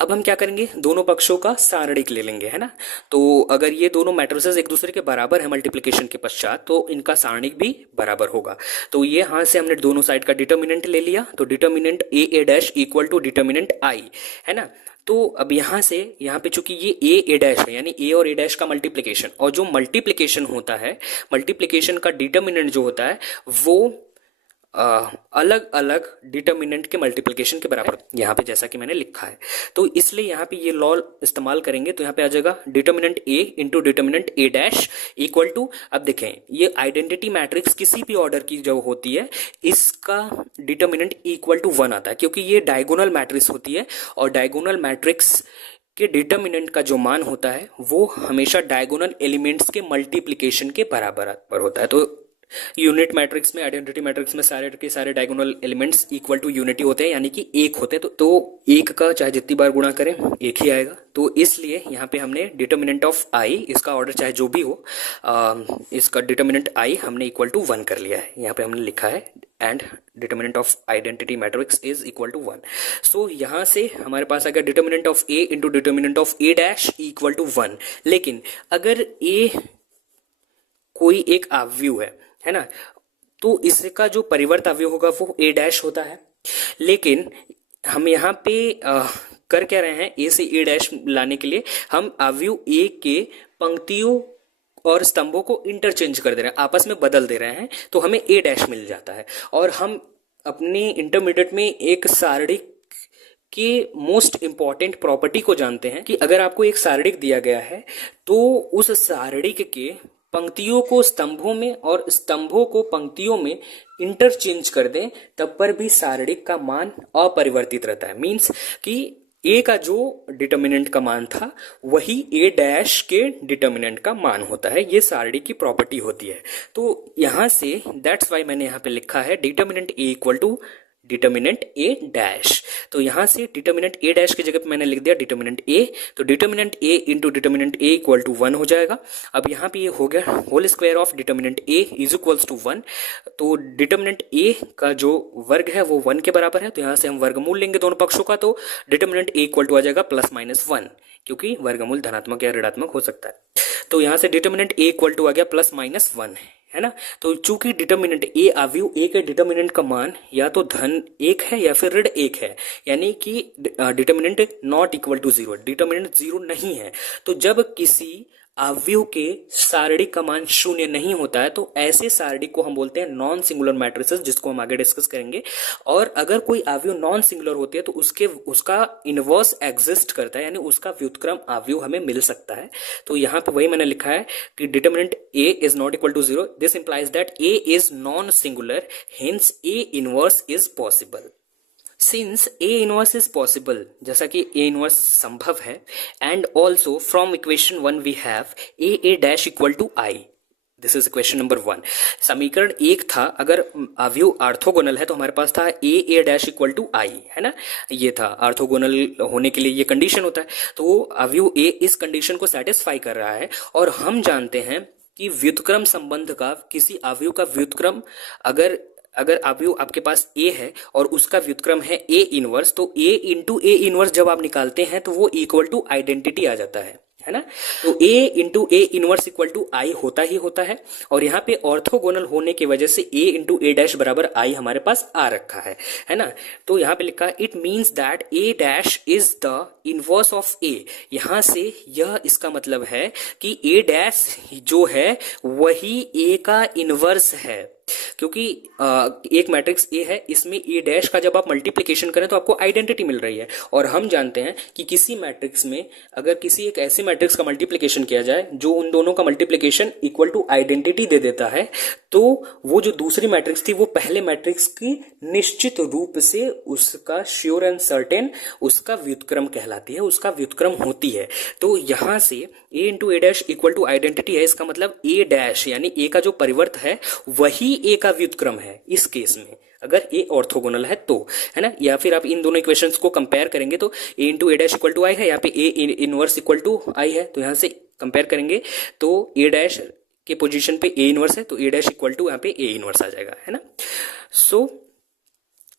अब हम क्या करेंगे, दोनों पक्षों का सारणिक ले लेंगे, है ना। तो अगर ये दोनों मैट्रिसेस एक दूसरे के बराबर है मल्टीप्लिकेशन के पश्चात, तो इनका सारणिक भी बराबर होगा। तो ये हाथ से हमने दोनों साइड का डिटर्मिनेंट ले लिया, तो determinant A dash equal to determinant I, है ना। तो अब यहाँ से यहाँ पे चूंकि ये ए डैश है, यानी ए और ए डैश का मल्टीप्लिकेशन, और जो मल्टीप्लिकेशन होता है, मल्टीप्लिकेशन का डिटर्मिनेंट जो होता है वो अलग अलग डिटर्मिनेंट के मल्टीप्लिकेशन के बराबर, यहाँ पे जैसा कि मैंने लिखा है। तो इसलिए यहाँ पे ये लॉ इस्तेमाल करेंगे, तो यहाँ पे आ जाएगा determinant A into determinant A dash equal to, अब देखें ये आइडेंटिटी मैट्रिक्स किसी भी ऑर्डर की जो होती है, इसका डिटर्मिनेंट इक्वल टू 1 आता है, क्योंकि ये डायगोनल मैट्रिक्स होती है, और डायगोनल मैट्रिक्स के डिटर्मिनेंट का जो मान होता है वो हमेशा डायगोनल एलिमेंट्स के मल्टीप्लिकेशन के बराबर होता है। तो यूनिट मैट्रिक्स में, आइडेंटिटी मैट्रिक्स में सारे के सारे diagonal elements equal to unity होते हैं, यानी कि एक होते हैं। तो एक का चाहे जितनी बार गुणा करें एक ही आएगा। तो इसलिए यहाँ पे हमने डिटर्मिनेंट ऑफ आई, इसका ऑर्डर चाहे जो भी हो, इसका डिटर्मिनेंट आई हमने इक्वल टू 1 कर लिया है। यहाँ पे हमने लिखा है and determinant of identity matrix is equal to 1। So यहाँ से हमारे पास आ गया determinant of A into determinant of A dash equal to 1। लेकिन अगर ए कोई एक अवयव है ना, तो इसका जो परिवर्त अवयव होगा वो ए डैश होता है। लेकिन हम यहाँ पे कर क्या रहे हैं, ए से ए डैश लाने के लिए हम अवयव ए के पंक्तियों और स्तंभों को इंटरचेंज कर दे रहे हैं, आपस में बदल दे रहे हैं, तो हमें ए डैश मिल जाता है। और हम अपने इंटरमीडिएट में एक सारणिक के मोस्ट इंपॉर्टेंट प्रॉपर्टी को जानते हैं कि अगर आपको एक सारणिक दिया गया है, तो उस सारणिक के पंक्तियों को स्तंभों में और स्तंभों को पंक्तियों में इंटरचेंज कर दें, तब पर भी सारणिक का मान अपरिवर्तित रहता है। मीन्स कि ए का जो डिटर्मिनेंट का मान था वही ए डैश के डिटर्मिनेंट का मान होता है। ये सारणिक की प्रॉपर्टी होती है। तो यहां से दैट्स वाई मैंने यहां पे लिखा है determinant A equal to determinant A dash. तो यहां से डिटर्मिनेंट ए डैश की जगह पे मैंने लिख दिया डिटर्मिनेंट ए, तो determinant A into determinant A equal to 1 हो जाएगा। अब यहाँ पे ये हो गया whole square of determinant A is equals to 1। तो डिटर्मिनेंट ए का जो वर्ग है वो 1 के बराबर है, तो यहाँ से हम वर्गमूल लेंगे दोनों पक्षों का, तो डिटर्मिनेंट ए इक्वल टू आ जाएगा प्लस माइनस 1, क्योंकि वर्गमूल धनात्मक या ऋणात्मक हो सकता है। तो यहाँ से डिटर्मिनेंट ए इक्वल टू आ गया प्लस माइनस 1, है ना। तो चूंकि डिटर्मिनेंट ए अवयव ए के डिटर्मिनेंट का मान या तो धन 1 है या फिर ऋण 1 है, यानी कि determinant not equal to 0, determinant 0 नहीं है। तो जब किसी अवयव के सारणिक का मान 0 नहीं होता है, तो ऐसे सारणिक को हम बोलते हैं नॉन सिंगुलर मैट्रिसेस, जिसको हम आगे डिस्कस करेंगे। और अगर कोई अवयव नॉन सिंगुलर होती है तो उसका इनवर्स एग्जिस्ट करता है, यानी उसका व्युत्क्रम अवयव हमें मिल सकता है। तो यहाँ पे वही मैंने लिखा है कि determinant A is not equal to 0, this implies that A is non singular, hence A inverse is possible. Since A inverse is possible, जैसा कि ए इनवर्स संभव है, and also from equation 1 we have A dash equal to I. This is equation number 1। समीकरण 1 था, अगर अवयव orthogonal है तो हमारे पास था ए डैश इक्वल टू आई, है ना। ये था ऑर्थोगोनल होने के लिए ये कंडीशन होता है। तो अवयव ए इस कंडीशन को सेटिस्फाई कर रहा है, और हम जानते हैं कि व्युत्क्रम संबंध का, किसी अवयव का व्युत्क्रम, अगर अवयव आपके पास ए है और उसका व्युत्क्रम है ए इनवर्स, तो ए इंटू ए इनवर्स जब आप निकालते हैं तो वो इक्वल टू आइडेंटिटी आ जाता है ना। तो a into A inverse equal to I होता ही होता है, और यहाँ पे ऑर्थोगोनल होने की वजह से a इंटू ए डैश बराबर आई हमारे पास आ रखा है ना। तो यहाँ पे लिखा है it means that a dash is the inverse of a। यहाँ से यह इसका मतलब है कि a डैश जो है वही a का इनवर्स है, क्योंकि एक मैट्रिक्स ए है, इसमें ए डैश का जब आप मल्टीप्लिकेशन करें तो आपको आइडेंटिटी मिल रही है। और हम जानते हैं कि किसी मैट्रिक्स में अगर किसी एक ऐसे मैट्रिक्स का मल्टीप्लिकेशन किया जाए जो उन दोनों का मल्टीप्लिकेशन इक्वल टू आइडेंटिटी दे देता है, तो वो जो दूसरी मैट्रिक्स थी वो पहले मैट्रिक्स की निश्चित रूप से उसका श्योर एंड सर्टेन उसका व्युत्क्रम कहलाती है, उसका व्युत्क्रम होती है। तो यहां से A into A dash equal to identity है, इसका मतलब ए डैश यानी ए का जो परिवर्त है वही ए का व्युत्क्रम है इस केस में, अगर ए ऑर्थोगोनल है तो, है ना। या फिर आप इन दोनों इक्वेशंस को कंपेयर करेंगे तो A into A dash equal to I है, यहाँ पे A inverse equal to I है, तो यहाँ से कंपेयर करेंगे तो ए डैश के पोजीशन पे ए इनवर्स है, तो ए डैश इक्वल टू यहाँ पे ए इनवर्स आ जाएगा, है ना। सो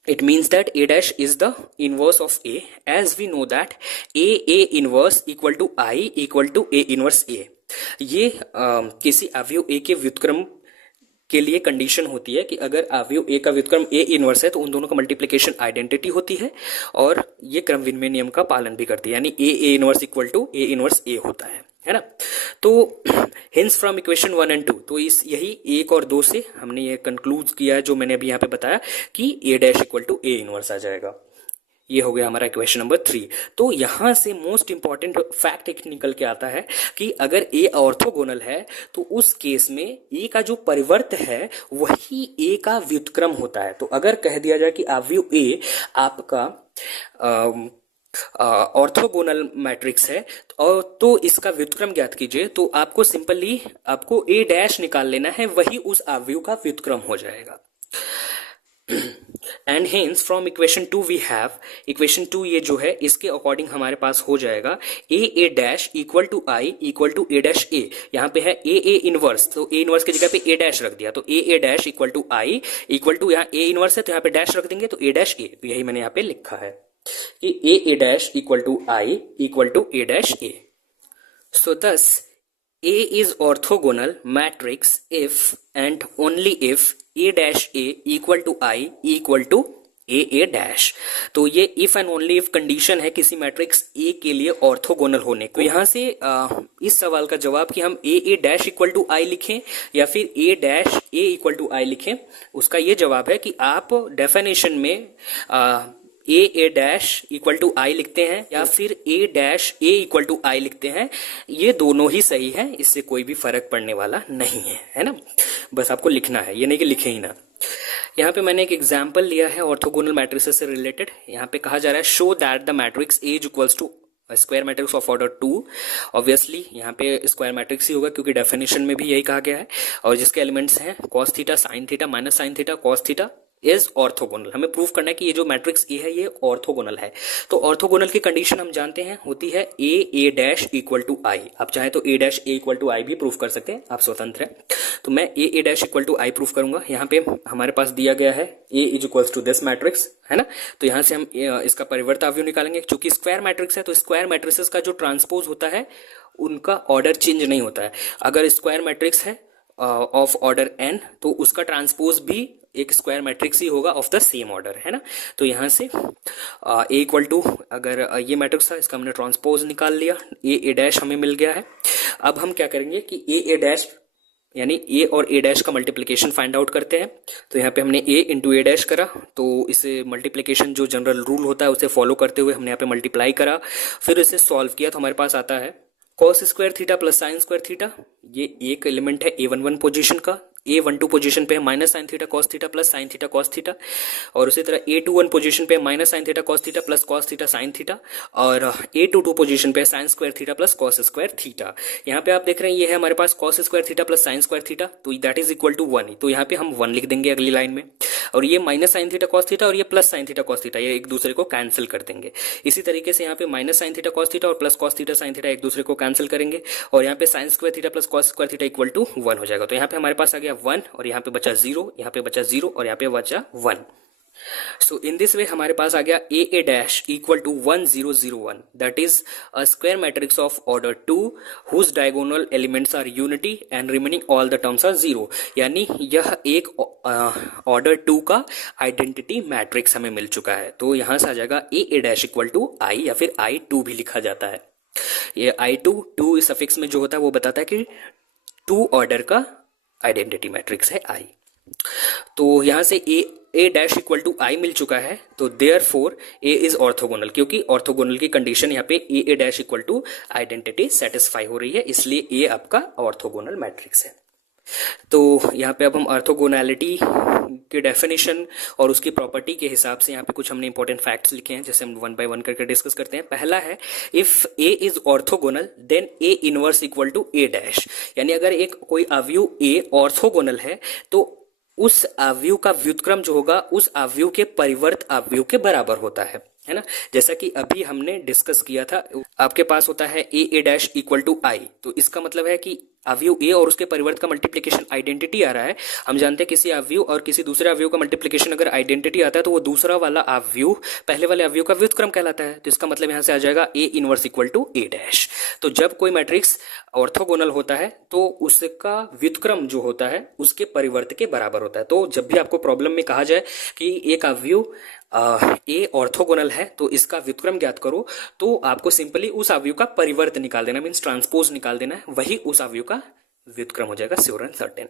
it means that a dash is the inverse of a, as we know that a inverse equal to I equal to a inverse a. ये किसी अवयव a के व्युत्क्रम के लिए कंडीशन होती है कि अगर अवयव a का व्युत्क्रम a इनवर्स है तो उन दोनों का मल्टीप्लिकेशन आइडेंटिटी होती है, और ये क्रम विनिमय नियम का पालन भी करती है, यानी a inverse equal to a inverse a होता है ना। तो हिंस फ्रॉम इक्वेशन 1 एंड 2, तो इस यही 1 और 2 से हमने ये कंक्लूड किया जो मैंने अभी यहाँ पे बताया कि a dash equal to a inverse आ जाएगा। ये हो गया हमारा इक्वेशन नंबर 3। तो यहां से मोस्ट इंपॉर्टेंट फैक्ट एक निकल के आता है कि अगर ए ऑर्थोगोनल है तो उस केस में ए का जो परिवर्त है वही ए का व्युत्क्रम होता है। तो अगर कह दिया जाए कि अवयव ए आपका ऑर्थोगोनल मैट्रिक्स है और तो इसका व्युत्क्रम ज्ञात कीजिए, तो आपको सिंपली आपको ए डैश निकाल लेना है, वही उस अवयव का व्युत्क्रम हो जाएगा। And hence from equation 2 we have, equation 2 ये जो है इसके अकॉर्डिंग हमारे पास हो जाएगा A dash equal to I equal to A dash A. यहाँ पे है ए इनवर्स, तो ए इनवर्स की जगह पे ए डैश रख दिया, तो A dash equal to I equal to, यहाँ ए इनवर्स है तो यहाँ पे डैश रख देंगे तो ए डैश ए। तो यही मैंने यहाँ पे लिखा है कि A dash equal to I equal to A dash A. So this A is orthogonal matrix if and only if A dash A equal to I equal to A dash। तो ये if and only if condition है किसी matrix A के लिए orthogonal होने को। यहाँ से इस सवाल का जवाब कि हम A dash equal to I लिखें या फिर A dash A equal to I लिखें, उसका ये जवाब है कि आप डेफिनेशन में ए डैश इक्वल टू आई लिखते हैं या फिर ए डैश ए इक्वल टू आई लिखते हैं, ये दोनों ही सही है, इससे कोई भी फर्क पड़ने वाला नहीं है ना। बस आपको लिखना है, ये नहीं कि लिखे ही ना। यहाँ पे मैंने एक एग्जाम्पल लिया है ऑर्थोगोनल मैट्रिसेस से रिलेटेड। यहाँ पे कहा जा रहा है show that the matrix A equals to square matrix of order 2। Obviously यहाँ पे स्क्वायर मैट्रिक्स ही होगा क्योंकि डेफिनेशन में भी यही कहा गया है, और जिसके एलिमेंट्स हैं cos theta sine theta minus sine theta cos theta is orthogonal. हमें प्रूव करना है कि ये जो मैट्रिक्स ए है ये ऑर्थोगोनल है। तो ऑर्थोगोनल की कंडीशन हम जानते हैं होती है ए डैश इक्वल टू आई। आप चाहे तो A dash A equal to आई भी प्रूव कर सकते हैं, आप स्वतंत्र हैं। तो मैं A dash equal to I prove करूंगा। यहाँ पे हमारे पास दिया गया है A is equals to this matrix, है ना। तो यहाँ से हम इसका परिवर्त अवयव निकालेंगे। चूंकि स्क्वायर मैट्रिक्स है तो स्क्वायर मैट्रिसेस का जो ट्रांसपोज होता है उनका ऑर्डर चेंज नहीं होता है। अगर स्क्वायर मैट्रिक्स है ऑफ ऑर्डर n तो उसका ट्रांसपोज भी एक स्क्वायर मैट्रिक्स ही होगा ऑफ द सेम ऑर्डर, है ना। तो यहाँ से ए इक्वल टू, अगर ये मैट्रिक्स था इसका हमने ट्रांसपोज निकाल लिया, ए डैश हमें मिल गया है। अब हम क्या करेंगे कि ए डैश यानी ए और ए डैश का मल्टीप्लिकेशन फाइंड आउट करते हैं। तो यहाँ पे हमने ए इंटू ए डैश करा, तो इसे मल्टीप्लिकेशन जो जनरल रूल होता है उसे फॉलो करते हुए हमने यहाँ पे मल्टीप्लाई करा, फिर इसे सॉल्व किया तो हमारे पास आता है cos square theta plus sine square theta. ये एक एलिमेंट है A11 पोजीशन का, A12 पोजीशन पे है minus sine theta cos theta plus sine theta cos theta, और उसी तरह A21 पोजीशन पे minus sine theta cos theta plus cos theta sine theta, और A22 पोजीशन पे sine square theta plus cos square theta. यहाँ पे आप देख रहे हैं ये है हमारे पास cos square theta plus sine square theta, तो दैट इज इक्वल टू 1। तो यहाँ पे हम 1 लिख देंगे अगली लाइन में, और ये minus sine theta cos theta और ये plus sine theta cos theta, ये एक दूसरे को कैंसिल कर देंगे। इसी तरीके से यहाँ पे minus sine theta cos theta और plus cos theta sine theta एक दूसरे को कैंसिल करेंगे, और यहाँ पे sine square theta plus cos square theta equal to 1 हो जाएगा। तो यहाँ पे हमारे पास आ गया 1, और यहाँ पे बचा 0, यहाँ पे बचा 0 और यहाँ पे बचा 1। सो इन दिस वे हमारे पास आ गया A dash equal to 1 0 0 1, that is a square matrix of order 2 whose diagonal elements are unity and remaining all the terms are 0। यानी यह एक ऑर्डर 2 का आइडेंटिटी मैट्रिक्स हमें मिल चुका है। तो यहां से आ जाएगा ए डैश इक्वल टू आई, या फिर I2 भी लिखा जाता है। ये I2 इस सफिक्स में जो होता है वो बताता है कि 2 ऑर्डर का आइडेंटिटी मैट्रिक्स है I। तो यहां से A dash equal to I मिल चुका है, तो देयरफॉर ए इज ऑर्थोगोनल, क्योंकि ऑर्थोगोनल की कंडीशन यहाँ पे A dash equal to identity satisfy हो रही है, इसलिए ए आपका ऑर्थोगोनल मैट्रिक्स है। तो यहाँ पे अब हम ऑर्थोगोनैलिटी के डेफिनेशन और उसकी प्रॉपर्टी के हिसाब से यहाँ पे कुछ हमने इंपॉर्टेंट फैक्ट्स लिखे हैं, जैसे हम 1 बाय 1 करके डिस्कस करते हैं। पहला है if A is orthogonal then A inverse equal to A dash, यानी अगर एक कोई अवयव ए ऑर्थोगोनल है तो उस अवयव का व्युत्क्रम जो होगा उस अवयव के परिवर्त अवयव के बराबर होता है ना। जैसा कि अभी हमने डिस्कस किया था, आपके पास होता है ए डैश इक्वल टू आई, तो इसका मतलब है कि अवयव ए और उसके परिवर्त का मल्टीप्लिकेशन आइडेंटिटी आ रहा है, हम जानते हैं किसी अवयव और किसी दूसरे अवयव का मल्टीप्लिकेशन अगर आइडेंटिटी आता है तो वो दूसरा वाला अवयव पहले वाले अवयव का व्युत्क्रम कहलाता है। तो इसका मतलब यहां से आ जाएगा A inverse equal to A dash. तो जब कोई मैट्रिक्स ऑर्थोगोनल होता है तो उसका व्युत्क्रम जो होता है उसके परिवर्त के बराबर होता है। तो जब भी आपको प्रॉब्लम में कहा जाए कि एक अवयव ए ऑर्थोगोनल है तो इसका व्युत्क्रम ज्ञात करो, तो आपको सिंपली उस अवयव का परिवर्त निकाल देना, मीन्स ट्रांसपोज निकाल देना है, वही उस अवयव का व्युत्क्रम हो जाएगा, श्योर एंड सर्टेन।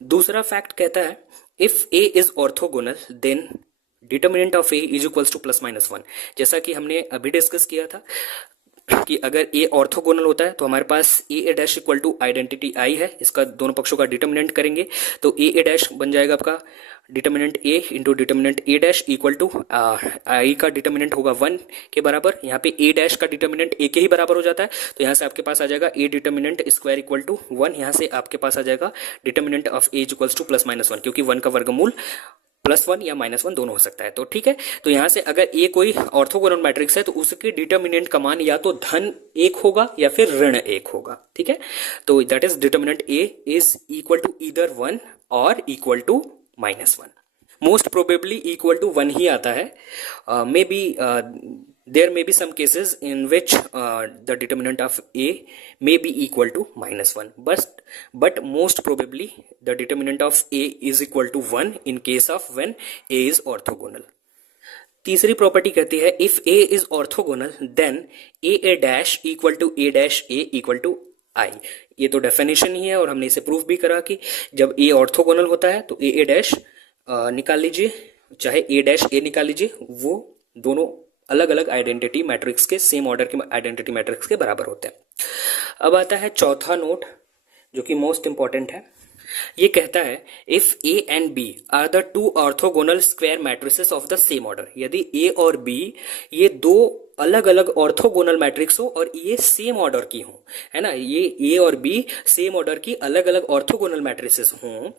दूसरा फैक्ट कहता है if A is orthogonal then determinant of A is equals to plus minus one. जैसा कि हमने अभी डिस्कस किया था कि अगर ए ऑर्थोगोनल होता है तो हमारे पास ए डैश इक्वल टू आइडेंटिटी आई है, इसका दोनों पक्षों का डिटर्मिनेंट करेंगे तो ए डैश बन जाएगा आपका determinant A into determinant A dash equal to I का डिटर्मिनेंट होगा 1 के बराबर। यहाँ पे ए डैश का डिटर्मिनेंट ए के ही बराबर हो जाता है, तो यहाँ से आपके पास आ जाएगा A determinant square equal to 1। यहाँ से आपके पास आ जाएगा determinant of A equals to plus minus 1, क्योंकि 1 का वर्गमूल +1 या -1 दोनों हो सकता है। तो ठीक है, तो यहां से अगर ए कोई ऑर्थोगोनल मैट्रिक्स है तो उसके डिटर्मिनेंट का मान या तो धन 1 होगा या फिर ऋण 1 होगा। ठीक है, तो that is determinant A is equal to either 1 और equal to -1। Most probably equal to 1 ही आता है। May be there may be some cases in which the determinant of a may be equal to -1, but most probably the determinant of a is equal to 1 in case of when a is orthogonal. तीसरी property कहती है if a is orthogonal then a dash equal to a dash a equal to I। ये तो definition ही है और हमने इसे proof भी करा कि जब a ऑर्थोगोनल होता है तो a डैश निकाल लीजिए, चाहे a डैश a निकाल लीजिए, वो दोनों अलग अलग आइडेंटिटी मैट्रिक्स के सेम ऑर्डर के आइडेंटिटी मैट्रिक्स के बराबर होते हैं। अब आता है चौथा नोट जो कि मोस्ट इंपॉर्टेंट है। ये कहता है if A and B are the two orthogonal square matrices of the same order, यदि ए और बी ये दो अलग अलग ऑर्थोगोनल मैट्रिक्स हो और ये सेम ऑर्डर की हो, है ना, ये ए और बी सेम ऑर्डर की अलग अलग ऑर्थोगोनल मैट्रिसेस हों,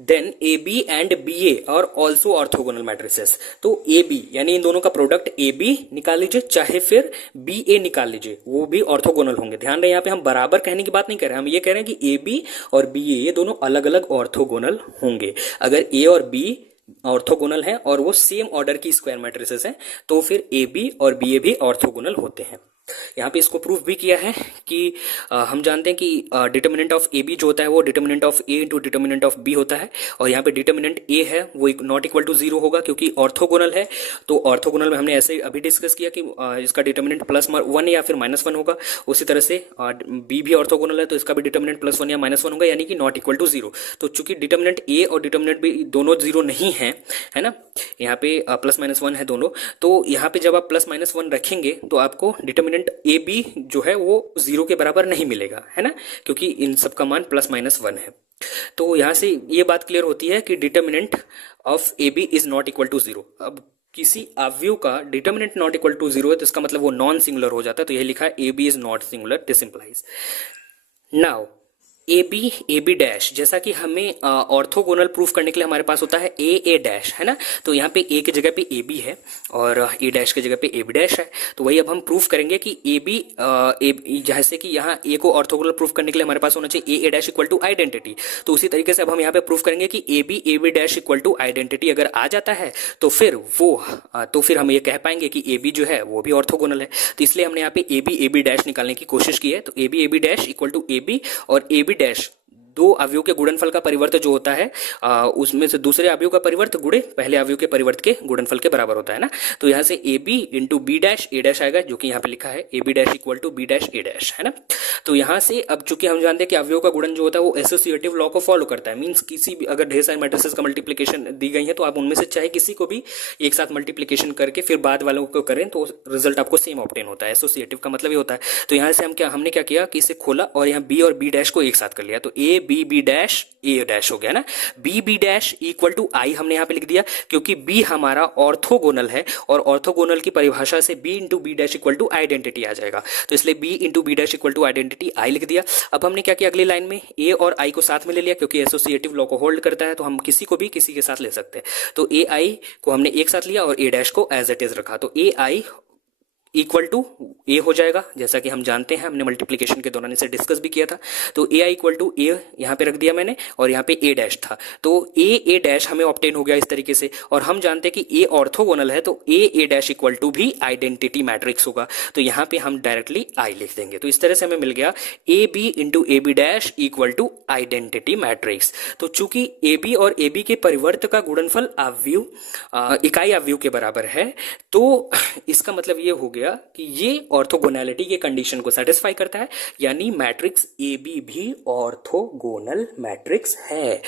then A B and B A are also orthogonal matrices. तो ए बी यानी इन दोनों का प्रोडक्ट ए बी निकाल लीजिए चाहे फिर बी ए निकाल लीजिए, वो भी ऑर्थोगोनल होंगे। ध्यान रहे यहाँ पे हम बराबर कहने की बात नहीं कर रहे हैं, हम ये कह रहे हैं कि ए बी और बी ए ये दोनों अलग अलग ऑर्थोगोनल होंगे। अगर ए और बी ऑर्थोगोनल है और वो सेम ऑर्डर की स्क्वायर मैट्रिसेस हैं तो फिर ए बी और बी ए भी ऑर्थोगोनल होते हैं। यहाँ पे इसको प्रूफ भी किया है कि हम जानते हैं कि डिटर्मिनेंट ऑफ ए बी जो होता है वो determinant of A into determinant of B होता है, और यहाँ पे डिटर्मिनेंट ए है वो नॉट इक्वल टू 0 होगा क्योंकि ऑर्थोगोनल है। तो ऑर्थोगोनल में हमने ऐसे अभी डिस्कस किया कि इसका डिटर्मिनेंट +1 या फिर -1 होगा। उसी तरह से बी भी ऑर्थोगोनल है तो इसका भी डिटर्मिनेंट +1 या -1 होगा, यानी कि नॉट इक्वल टू 0। तो चूंकि डिटर्मिनेंट ए और डिटर्मिनेंट बी दोनों 0 नहीं है, है ना, यहाँ पे +-1 है दोनों, तो यहाँ पे जब आप +-1 रखेंगे तो आपको डिटर्मिनेंट ए बी जो है वो 0 के बराबर नहीं मिलेगा, है ना, क्योंकि इन सब का मान +-1 है। तो यहां से ये बात क्लियर होती है कि determinant of A B is not equal to 0। अब किसी अवयव का डिटर्मिनेंट नॉट इक्वल टू 0 है तो इसका मतलब वो नॉन सिंगुलर हो जाता है, तो यही लिखा है A B is not singular, this implies. Now A B dash, जैसा कि हमें ऑर्थोगोनल प्रूफ करने के लिए हमारे पास होता है ए डैश, है ना, तो यहाँ पे ए की जगह पे ए बी है और ए डैश की जगह पे ए बी डैश है। तो वही अब हम प्रूफ करेंगे कि ए बी, जैसे कि यहाँ ए को ऑर्थोगोनल प्रूफ करने के लिए हमारे पास होना चाहिए ए डैश इक्वल टू आइडेंटिटी, तो उसी तरीके से अब हम यहाँ पे प्रूफ करेंगे कि A B dash equal to identity अगर आ जाता है तो फिर हम ये कह पाएंगे कि ए बी जो है वो भी ऑर्थोगोनल है। तो इसलिए हमने यहाँ पे ए बी डैश निकालने की कोशिश की है। तो A B dash equal to A B और ए बी डैश दो अवयव के गुणनफल का परिवर्त जो होता है उसमें से दूसरे अवयव का परिवर्त गुणे पहले अवयव के परिवर्त के गुणनफल के बराबर होता है ना। तो यहां से A B into B dash A dash आएगा, जो कि यहाँ पे लिखा है A B dash equal to B dash A dash, है ना। तो यहां से अब चूंकि हम जानते हैं कि अवयव का गुणन जो होता है वो एसोसिएटिव लॉ को फॉलो करता है, मीन्स किसी भी अगर ढेर सारे मैट्रिसेस का मल्टीप्लीकेशन दी गई है तो आप उनमें से चाहे किसी को भी एक साथ मल्टीप्लीकेशन करके फिर बाद वालों को करें तो रिजल्ट आपको सेम ऑब्टेन होता है। एसोसिएटिव का मतलब ये होता है। तो यहाँ से हमने क्या किया कि इसे खोला और यहाँ बी और बी डैश को एक साथ कर लिया, तो A B dash A dash हो गया ना। B dash equal to I हमने यहाँ पे लिख दिया क्योंकि बी हमारा ऑर्थोगोनल है और ऑर्थोगोनल की परिभाषा से B into B dash equal to identity आ जाएगा, तो इसलिए B into B dash equal to identity I लिख दिया। अब हमने क्या किया, अगली लाइन में ए और आई को साथ में ले लिया क्योंकि एसोसिएटिव लॉ को होल्ड करता है, तो हम किसी को भी किसी के साथ ले सकते हैं। तो ए आई को हमने एक साथ लिया और ए डैश को एज इट इज रखा। तो ए आई इक्वल टू ए हो जाएगा, जैसा कि हम जानते हैं, हमने मल्टीप्लिकेशन के दौरान इसे डिस्कस भी किया था। तो ए आई इक्वल टू ए यहाँ पे रख दिया मैंने, और यहाँ पे ए डैश था, तो ए डैश हमें ऑब्टेन हो गया इस तरीके से। और हम जानते हैं कि ए ऑर्थोगोनल है, तो ए डैश इक्वल टू भी आइडेंटिटी मैट्रिक्स होगा, तो यहाँ पे हम डायरेक्टली आई लिख देंगे। तो इस तरह से हमें मिल गया A B into A B dash equal to identity matrix. तो चूंकि ए बी और ए बी के परिवर्त का गुणनफल इकाई आव्यूह के बराबर है, तो इसका मतलब ये हो गया कि ये ऑर्थोगोनैलिटी के कंडीशन को सेटिस्फाई करता है, यानी मैट्रिक्स ए बी भी ऑर्थोगोनल मैट्रिक्स है।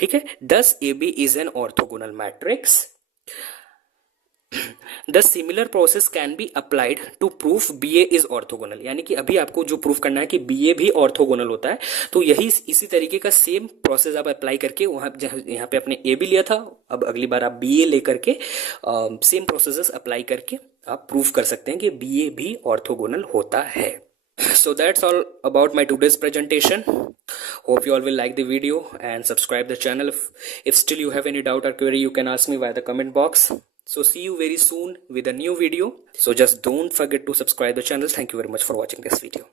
ठीक है, thus A B is an orthogonal matrix. The similar process can be applied to proof B A is orthogonal, यानी कि अभी आपको जो प्रूफ करना है कि बी ए भी ऑर्थोगोनल होता है, तो यही इसी तरीके का सेम प्रोसेस आप अप्लाई करके, वहां यहाँ पे आपने ए बी लिया था, अब अगली बार आप बी ए लेकर के सेम प्रोसेस अप्लाई करके आप प्रूफ कर सकते हैं कि बी ए भी ऑर्थोगोनल होता है। So that's all about my today's presentation. Hope you all will like the video and subscribe the channel. If still you have any doubt or query, you can ask me via the comment box. So see you very soon with a new video. So just don't forget to subscribe the channel. Thank you very much for watching this video.